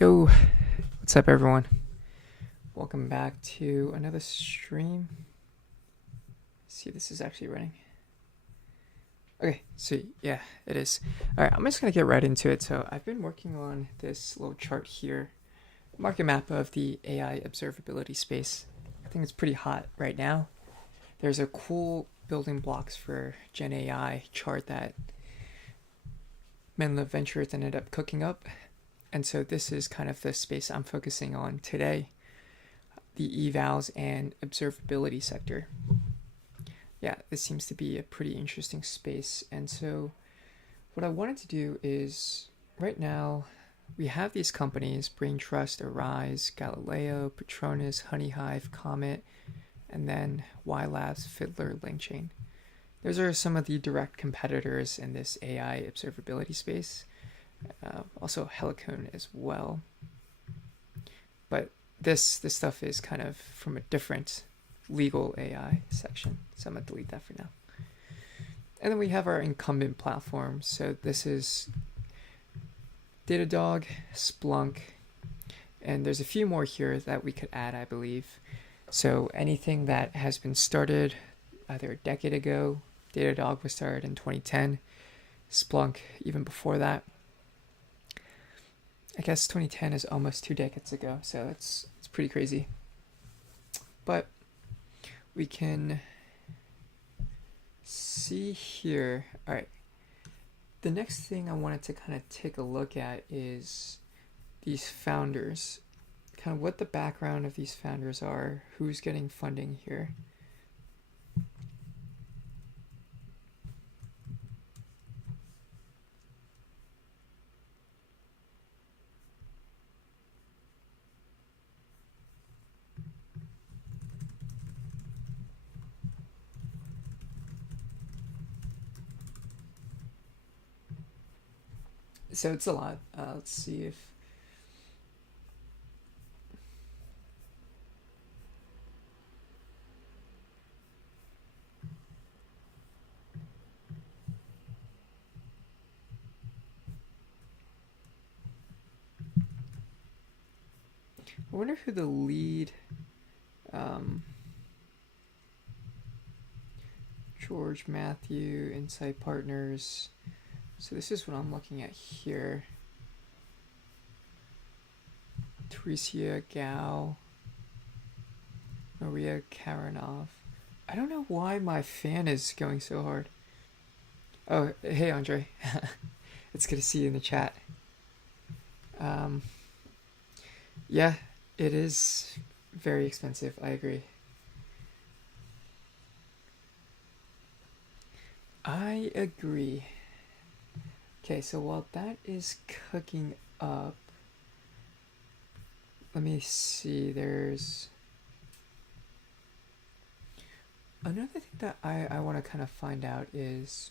Yo, what's up, everyone? Welcome back to another stream. Let's see, this is actually running. Okay, so yeah, it is. All right, I'm just gonna get right into it. So I've been working on this little chart here, market map of the AI observability space. I think it's pretty hot right now. There's a cool building blocks for Gen AI chart that Menlo Ventures ended up cooking up, and so this is kind of the space I'm focusing on today, the evals and observability sector. Yeah, this seems to be a pretty interesting space. And so, what I wanted to do is right now, we have these companies Brain Trust, Arise, Galileo, Patronus, Honeyhive, Comet, and then Y Labs, Fiddler, LangChain. Those are some of the direct competitors in this AI observability space. Also, Helicon as well. But this stuff is kind of from a different legal AI section, so I'm gonna delete that for now. And then we have our incumbent platforms. So this is Datadog, Splunk, and there's a few more here that we could add, I believe. So anything that has been started either a decade ago, Datadog was started in 2010, Splunk even before that. I guess 2010 is almost 2 decades ago, so it's pretty crazy. But we can see here. All right. The next thing I wanted to kind of take a look at is these founders, kind of what the background of these founders are, who's getting funding here. So it's a lot. Let's see if I wonder who the lead George Matthew, Insight Partners. So this is what I'm looking at here. Teresia Gao, Maria Karanov. I don't know why my fan is going so hard. Oh, hey, Andre. It's good to see you in the chat. Um, yeah, it is very expensive. I agree. I agree. Okay, so while that is cooking up, let me see. There's another thing that I want to kind of find out is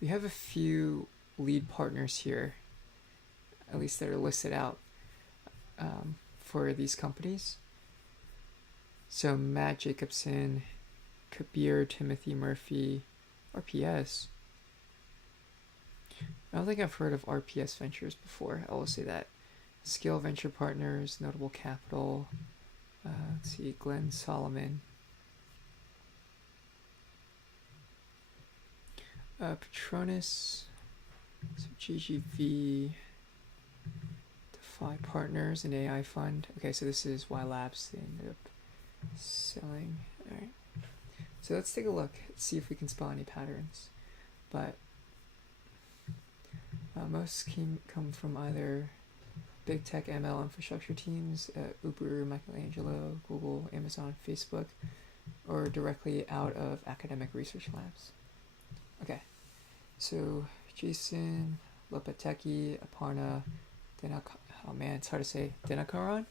we have a few lead partners here, at least that are listed out for these companies. So Matt Jacobson, Kabir, Timothy Murphy, RPS. I don't think I've heard of RPS Ventures before. I will say that. Scale Venture Partners, Notable Capital. Let's see, Glenn Solomon. Patronus. So GGV. DeFi Partners, an AI fund. Okay, so this is Y Labs. They ended up selling. All right. So let's take a look. Let's see if we can spot any patterns. But most come from either big tech ML infrastructure teams, Uber, Michelangelo, Google, Amazon, Facebook, or directly out of academic research labs. Okay, so Jason, Lopateki, Aparna, oh man, it's hard to say, Dinakaran,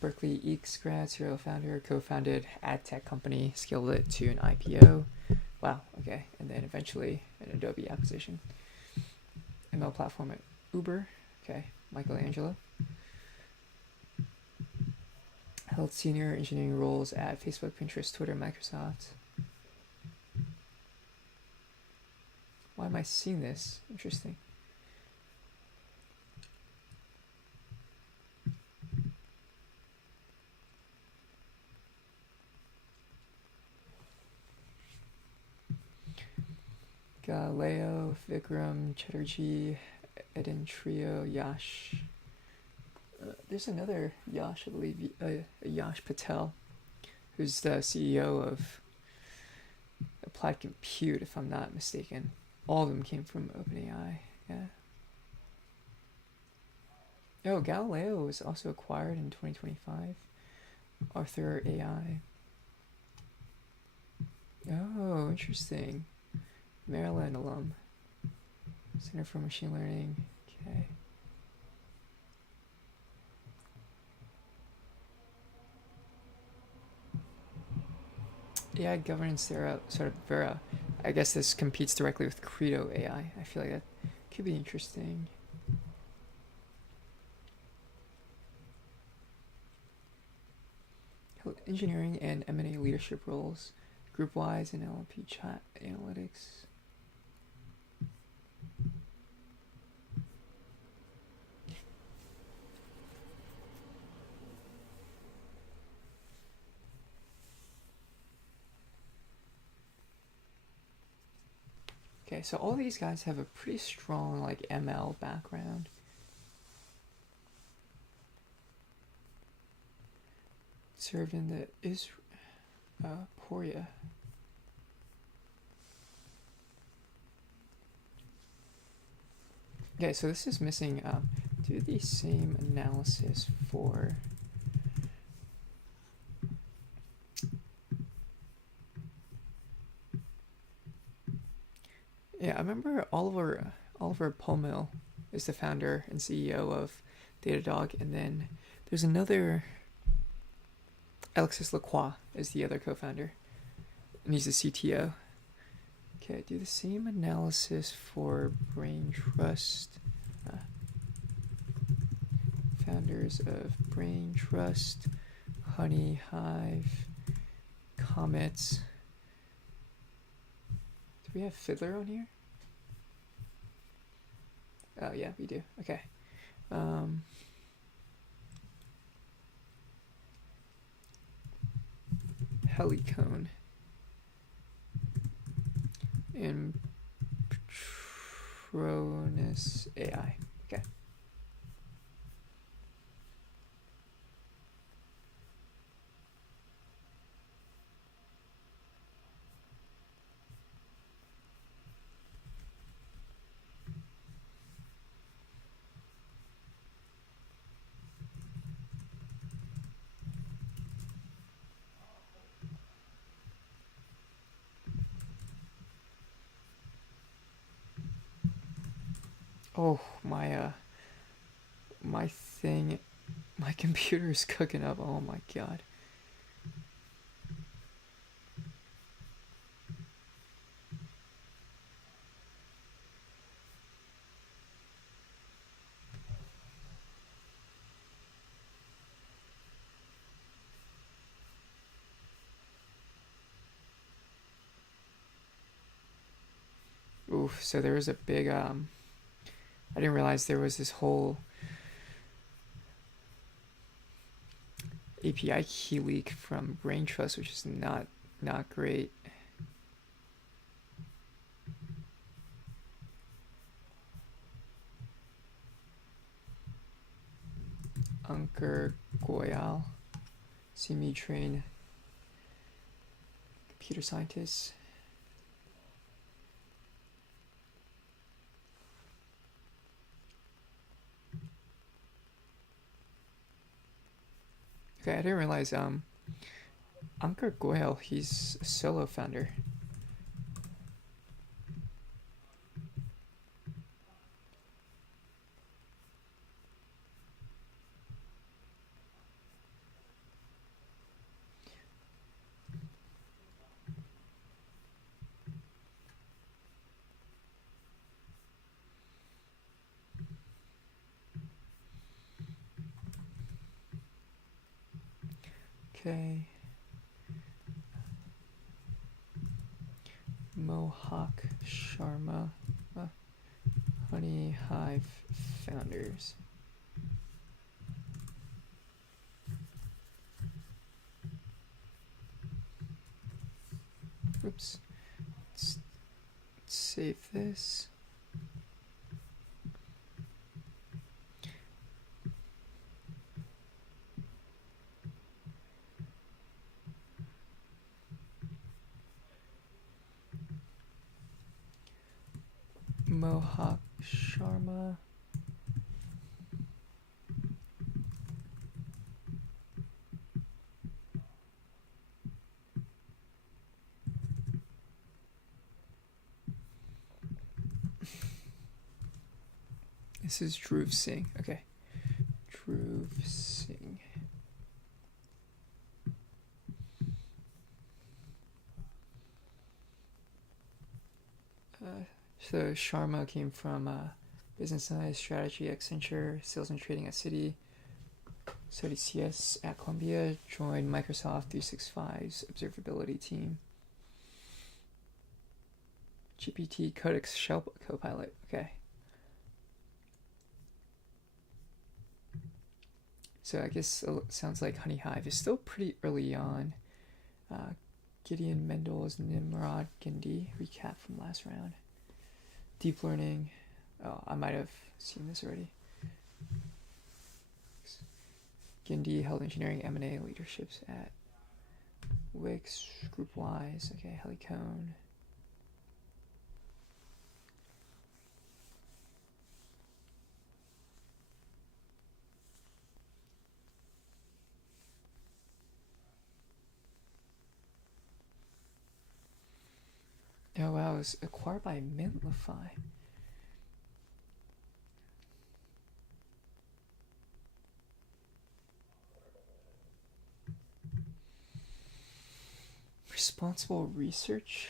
Berkeley Eeks grad, serial founder, co-founded ad tech company, scaled it to an IPO. Wow, okay, and then eventually an Adobe acquisition. ML platform at Uber, okay, Michelangelo. Held senior engineering roles at Facebook, Pinterest, Twitter, Microsoft. Why am I seeing this? Interesting. Galileo, Vikram, Chatterjee, Eden Trio, Yash. There's another Yash, I believe, Yash Patel, who's the CEO of Applied Compute, if I'm not mistaken. All of them came from OpenAI. Yeah. Oh, Galileo was also acquired in 2025. Arthur AI. Oh, interesting. Maryland alum. Center for Machine Learning. Okay. AI governance there, sort of Vera. I guess this competes directly with Credo AI. I feel like that could be interesting. Engineering and M&A leadership roles, group-wise and LLP chat analytics. Okay, so all these guys have a pretty strong like ML background. Served in the Poria. Okay, so this is missing. Do the same analysis for. Yeah, I remember Oliver Pulmill is the founder and CEO of Datadog, and then there's another. Alexis Lacroix is the other co-founder, and he's the CTO. Okay, do the same analysis for Brain Trust. Founders of Brain Trust, Honey Hive, Comets. Do we have Fiddler on here? Oh yeah, we do. Okay. Helicone and Patronus AI. Okay. Oh, my computer is cooking up. Oh my god. Oof, so there was a big, I didn't realize there was this whole API key leak from Brain Trust, which is not great. Ankur Goyal, CME train computer scientist. Okay, I didn't realize Ankur Goyal, he's a solo founder. Okay. Mohawk Sharma, Honey Hive founders. Oops. save this. Mohawk Sharma. This is Dhruv Singh. Okay. Dhruv Singh. So Sharma came from Business Analysis Strategy at Accenture, Sales and Trading at Citi, studied CS at Columbia, joined Microsoft 365's observability team. GPT Codex Shell Copilot. Okay. So I guess it sounds like Honey Hive is still pretty early on. Gideon Mendel's Nimrod Gindi, recap from last round. Deep learning. Oh, I might have seen this already. Gindi held engineering M&A leaderships at Wix, GroupWise. Okay, Helicone. Oh wow, it was acquired by Mintlify. Responsible research.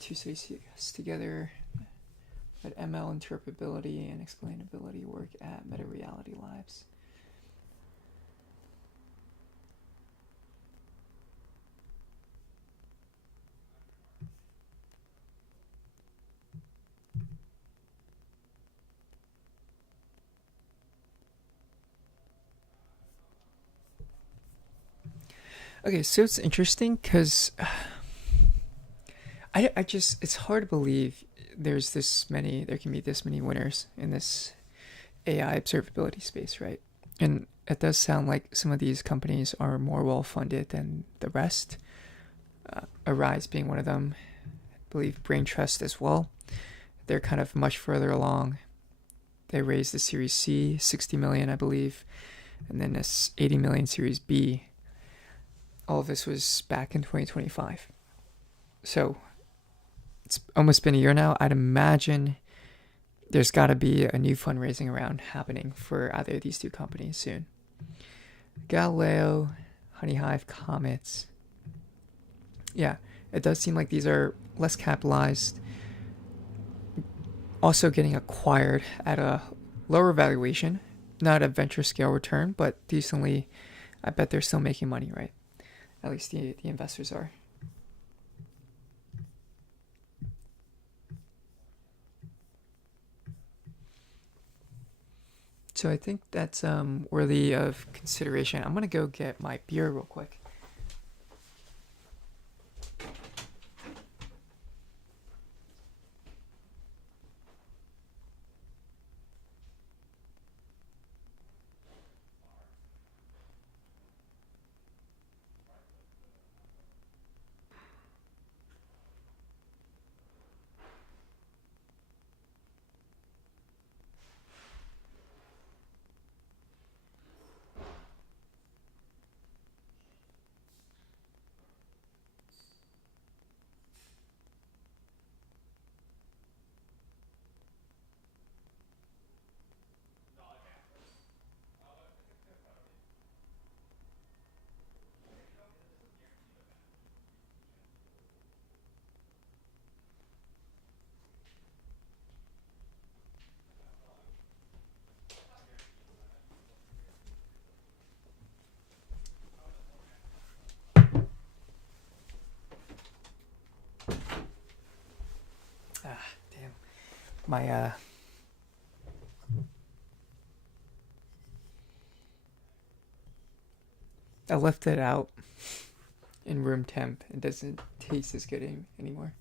Two studies together at ML interpretability and explainability work at Meta Reality Labs. Okay, so it's interesting because I just, it's hard to believe there can be this many winners in this AI observability space, right? And it does sound like some of these companies are more well funded than the rest. Arise being one of them. I believe Brain Trust as well. They're kind of much further along. They raised the Series C, 60 million, I believe, and then this 80 million Series B. All of this was back in 2025. So it's almost been a year now. I'd imagine there's got to be a new fundraising round happening for either of these two companies soon. Galileo, Honey Hive, Comets. Yeah, it does seem like these are less capitalized, also getting acquired at a lower valuation, not a venture scale return, but decently. I bet they're still making money, right? At least the investors are. So I think that's worthy of consideration. I'm gonna go get my beer real quick. Damn. My I left it out in room temp. It doesn't taste as good anymore.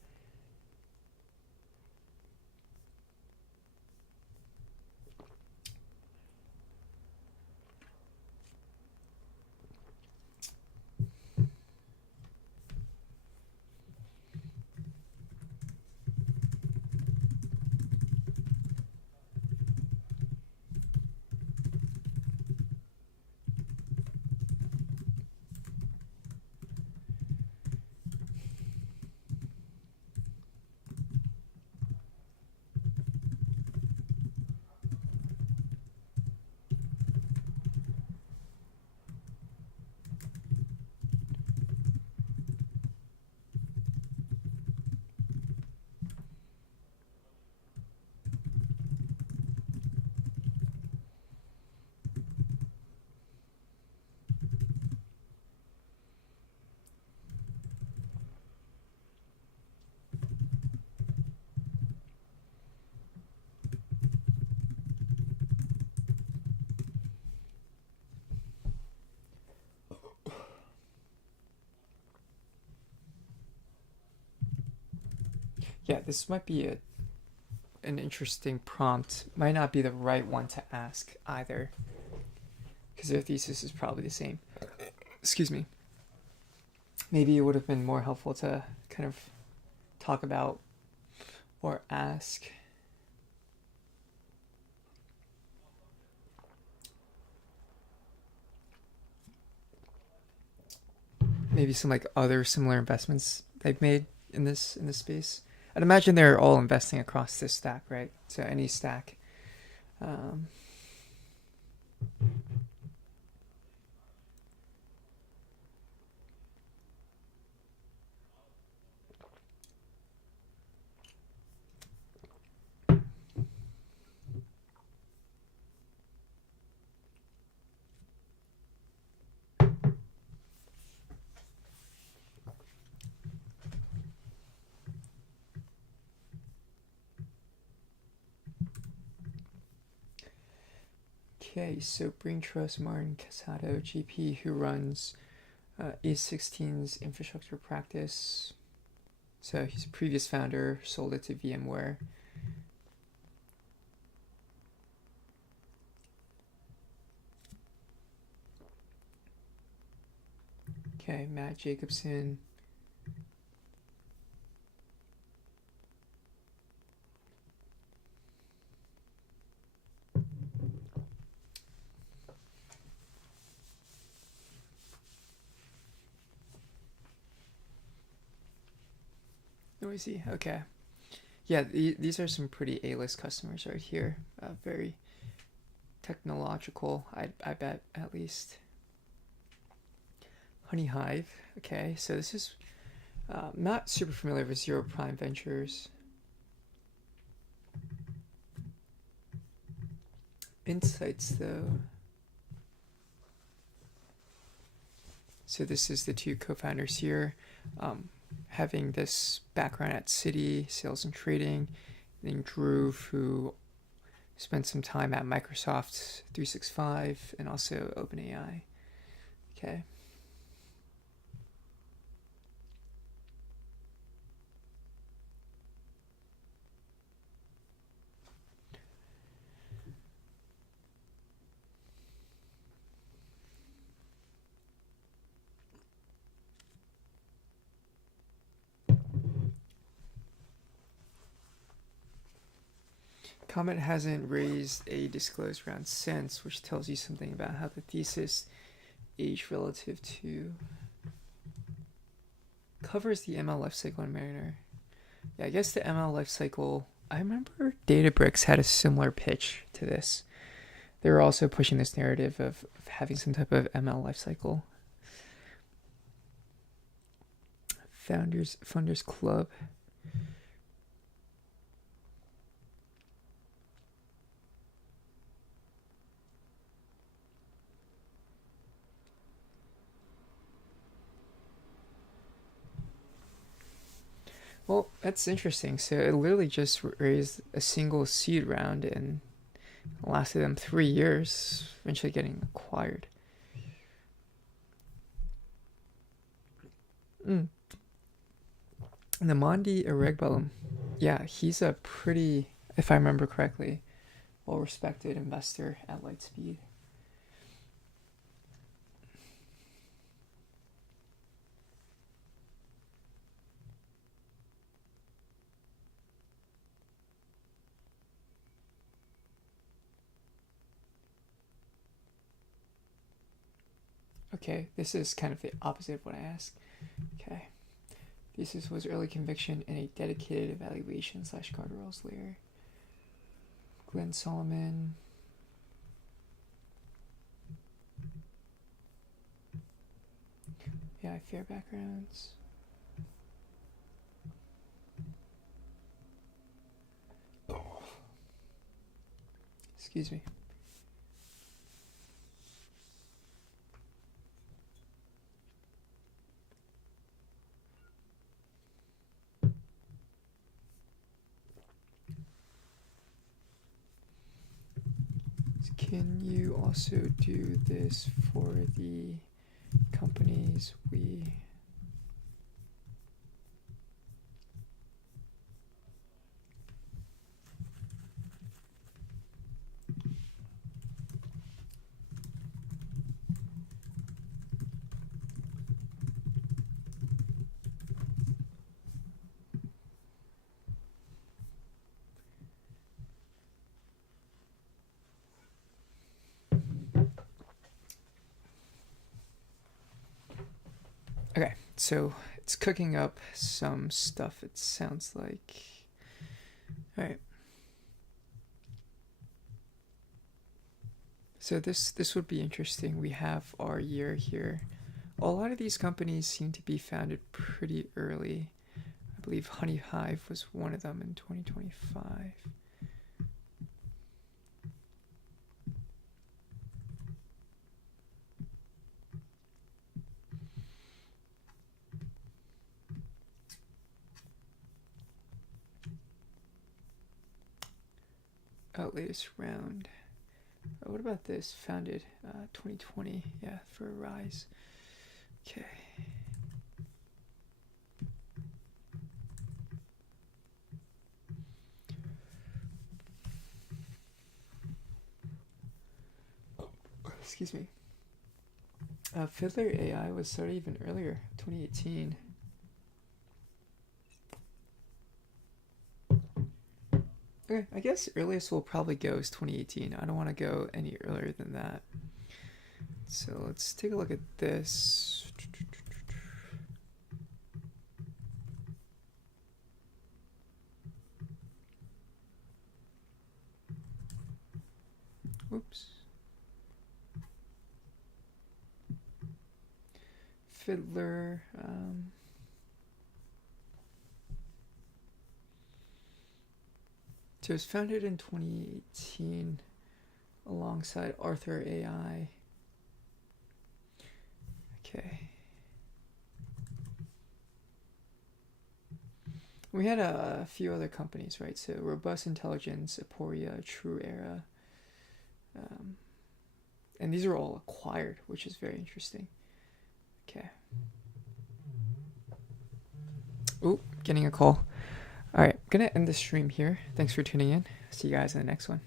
Yeah, this might be an interesting prompt. Might not be the right one to ask either, because their thesis is probably the same. Excuse me. Maybe it would have been more helpful to kind of talk about or ask maybe some like other similar investments they've made in this space. I'd imagine they're all investing across this stack, right? So any stack. Um, okay, so Brain Trust Martin Casado, GP, who runs A16's infrastructure practice. So he's a previous founder, sold it to VMware. Okay, Matt Jacobson. Noisy, okay. Yeah, these are some pretty A-list customers right here. Very technological, I bet, at least. Honey Hive, okay, so this is not super familiar with Zero Prime Ventures. Insights, though. So this is the two co-founders here, having this background at Citi, sales and trading. Then Drew, who spent some time at Microsoft 365 and also OpenAI. Okay. Comet hasn't raised a disclosed round since, which tells you something about how the thesis aged relative to covers the ML lifecycle in Mariner. Yeah, I guess the ML lifecycle, I remember Databricks had a similar pitch to this. They were also pushing this narrative of having some type of ML lifecycle. Funders Club. Well, that's interesting. So it literally just raised a single seed round and lasted them 3 years, eventually getting acquired. And the Mondi Eregbalum, yeah, he's a pretty, if I remember correctly, well-respected investor at Lightspeed. Okay, this is kind of the opposite of what I asked. Okay. Thesis was early conviction in a dedicated evaluation / guardrails layer. Glenn Solomon. Yeah, fair backgrounds. Excuse me. Can you also do this for the companies we Okay, so it's cooking up some stuff, it sounds like. All right. So this would be interesting. We have our year here. A lot of these companies seem to be founded pretty early. I believe Honey Hive was one of them in 2025. Latest round. What about this? Founded 2020. Yeah, for a rise. Okay. Excuse me. Fiddler AI was started even earlier, 2018. Okay, I guess earliest we'll probably go is 2018. I don't want to go any earlier than that. So let's take a look at this. Oops. Fiddler. So it was founded in 2018 alongside Arthur AI. Okay. We had a few other companies, right? So Robust Intelligence, Aporia, True Era. And these are all acquired, which is very interesting. Okay. Ooh, getting a call. All right, I'm gonna end the stream here. Thanks for tuning in. See you guys in the next one.